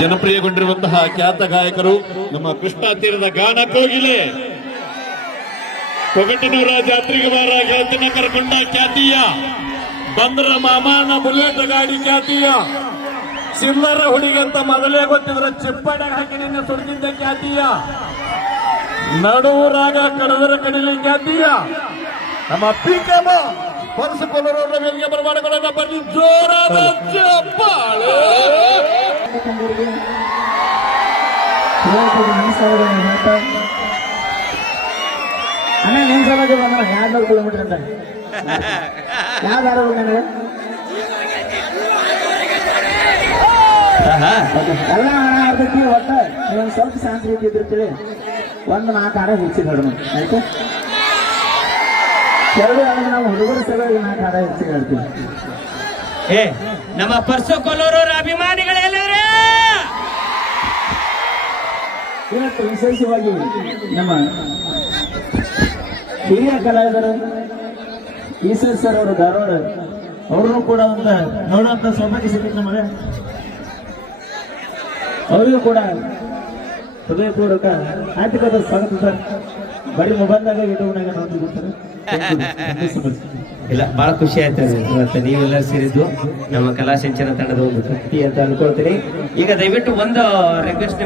ಜನಪ್ರಿಯಗೊಂಡಿರುವಂತಹ ಖ್ಯಾತ ಗಾಯಕರು ನಮ್ಮ ಕೃಷ್ಣ ತೀರದ ಗಾನ ಕೋಗಿಲೆ. ಕೊಗಟನೂರ ಜಾತ್ರೆಗೆ ಬಾರ ಗೆಳತಿನ ಕರ್ಕೊಂಡ ಖ್ಯಾತಿಯ. ಬಂದ್ರ ಮಾಮಾನ ಬುಲೆಟ್ ಗಾಡಿ ಖ್ಯಾತಿಯ. ಸಿಲ್ಲರ ಹುಡುಗಿ ಅಂತ ಮೊದಲೇ ಗೊತ್ತಿದ್ರ ಚಿಪ್ಪಡ ಹಾಕಿ ನಿನ್ನೆ ಸುಡ್ತಿದ್ದ ಖ್ಯಾತಿಯ. ನಡುವರಾಗ ಕಡದರ ಕಡಿಲಿ ಖ್ಯಾತಿಯ. ನಮ್ಮ ಪಿಕಮ ಹೊರಸಿಕೊಳ್ಳೋರ ಮೇಲೆ ಬರಮಾಡಿಕೊಳ್ಳೋಣ, ಬನ್ನಿ. ಜೋರಾದ ಚಪ್ಪಾಳೆ ಅಣ್ಣ ನಿನ್ ಸಲುವಾಗಿ ಬಂದ ಎರಡ್ನೂರು ಕಿಲೋಮೀಟರ್ ಅಂತ? ಯಾವ ದಾರ ನನಗೆ ಎಲ್ಲ ಹಣ ಆರ್ತೈತಿ ಒಟ್ಟ ನೀವೊಂದ್ ಸ್ವಲ್ಪ ಶಾಂತಿ ರೀತಿ ಇದ್ದಿರ್ತೀವಿ ಒಂದು ನಾಲ್ಕು ಹಾರ ಹೆಚ್ಚಿಗೆ ಹಾಡೋಣ ಆಯ್ತು? ಎರಡು ಅಂದ್ರೆ ನಾವು ಹುಡುಗರ ಸಲುವಾಗಿ ನಾಲ್ಕು ಹಾರ ಹೆಚ್ಚಿಗೆ ಹೇಳ್ತೀವಿ ಏ ನಮ್ಮ ಪರ್ಸು ಕೊಲ್ಲೂರವ್ರ ಅಭಿಮಾನಿಗಳೆಲ್ಲರೂ ಇವತ್ತು ವಿಶೇಷವಾಗಿ ನಮ್ಮ ಹಿರಿಯ ಕಲಾವಿದರು ಈಶ್ವರ್ ಸರ್ ಅವರು ಧಾರವಾಡ ಅವರು ಕೂಡ ಒಂದು ನೋಡುವಂತ ಸೌಭಾಗ್ಯ ಸಿಕ್ಕಿತ್ತು ನಮಗೆ. ಅವರಿಗೂ ಕೂಡ ಹೃದಯಪೂರ್ವಕ ಆರ್ಥಿಕದ ಸ್ವಾಗತ ಸರ್. ಬರೀ ಮೊಬೈಲ್ದಾಗ ಯೂಟ್ಯೂಬ್ನಾಗ ನೋಡ್ತಿರ್ತಾರೆ ಇಲ್ಲ, ಬಹಳ ಖುಷಿ ಆಯ್ತು ಇವತ್ತು ನೀವೆಲ್ಲ ಸೇರಿದ್ದು ನಮ್ಮ ಕಲಾ ಸಿಂಚನ ತಂಡದ ಒಂದು ತೃಪ್ತಿ ಅಂತ ಅನ್ಕೊಳ್ತೀನಿ. ಈಗ ದಯವಿಟ್ಟು ಒಂದು ರಿಕ್ವೆಸ್ಟ್